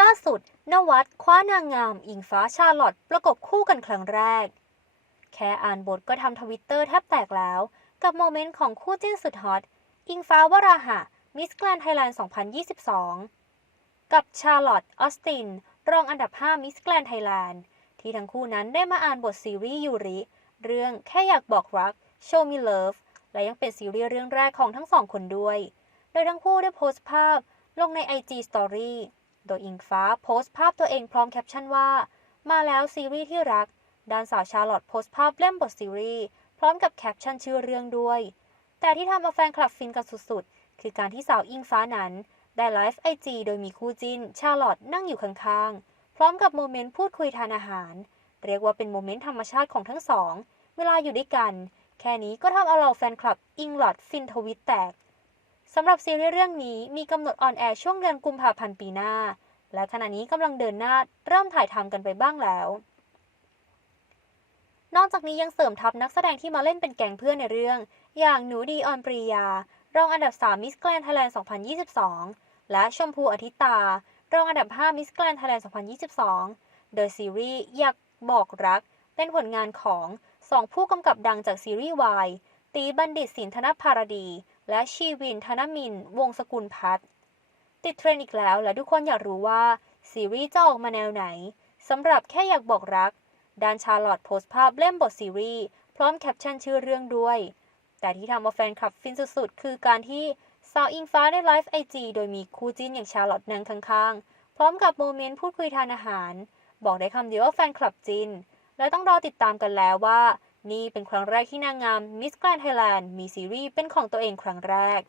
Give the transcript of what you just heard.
ล่าสุด นวัดคว้านางงามอิงฟ้าชาลอตประกบคู่กันครั้งแรก แค่อ่านบทก็ทำทวิตเตอร์แทบแตกแล้ว กับโมเมนต์ของคู่จิ้นสุดฮอต อิงฟ้าวราหะ มิสแกรนไทยแลนด์ 2022 กับชาลอตออสติน รองอันดับ 5 มิสแกรนไทยแลนด์ ที่ทั้งคู่นั้นได้มาอ่านบทซีรีส์ยูริ เรื่องแค่อยากบอกรัก Show Me Love และยังเป็นซีรีส์เรื่องแรกของทั้งสองคนด้วย โดยทั้งคู่ได้โพสต์ภาพลงใน IG Story โดยอิงฟ้าโพสต์ภาพตัวเองพร้อมแคปชั่นว่า มาแล้วซีรีส์ที่รักด้านสาวชาร์ลอตโพสต์ภาพเล่มบทซีรีส์พร้อมกับแคปชั่นชื่อเรื่องด้วย แต่ที่ทำเอาแฟนคลับฟินกันสุดๆ คือการที่สาวอิงฟ้านั้น ได้ไลฟ์ไอจีโดยมีคู่จิ้น ชาร์ลอตนั่งอยู่ข้างๆ พร้อมกับโมเมนต์พูดคุยทานอาหาร เรียกว่าเป็นโมเมนต์ธรรมชาติของทั้งสอง เวลาอยู่ด้วยกัน แค่นี้ก็ทำเอาเราแฟนคลับอิงหลอดฟินทวิตแตก สำหรับซีรีส์เรื่องนี้มีกำหนดออนแอร์ช่วงเดือนกุมภาพันธ์ปีหน้า และขณะนี้กำลังเดินหน้าเริ่มถ่ายทำกันไปบ้างแล้ว นอกจากนี้ยังเสริมทัพนักแสดงที่มาเล่นเป็นแก๊งเพื่อนในเรื่อง อย่างหนูดีออนปรียา รองอันดับ 3 มิสแกรนไทยแลนด์ 2022 และชมพูอธิตา รองอันดับ 5 มิสแกรนไทยแลนด์ 2022โดยซีรีส์อยากบอกรัก เป็นผลงานของ2ผู้กำกับดังจากซีรีส์วายตีบัณฑิตสินธนภารดี และชีวินธนมิน วงศกุลพัฒน์ติดเทรนด์อีกแล้วและทุกคนอยากรู้ว่า ซีรีส์จะออกมาแนวไหนสำหรับแค่อยากบอกรักด้านชาร์ลอตโพสต์ภาพเล่มบทซีรีส์ พร้อมแคปชั่นชื่อเรื่องด้วย แต่ที่ทำเอาแฟนคลับฟินสุดๆ คือการที่สาวอิงฟ้าได้ไลฟ์ไอจีโดยมีคู่จิ้นอย่างชาร์ลอตนั่งข้างๆ พร้อมกับโมเมนต์พูดคุยทานอาหาร บอกได้คำเดียวว่าแฟนคลับจิน และต้องรอติดตามกันแล้วว่า นี่เป็นครั้งแรกที่นางงามมิสแกรนด์ไทยแลนด์มีซีรีส์เป็นของตัวเองครั้งแรก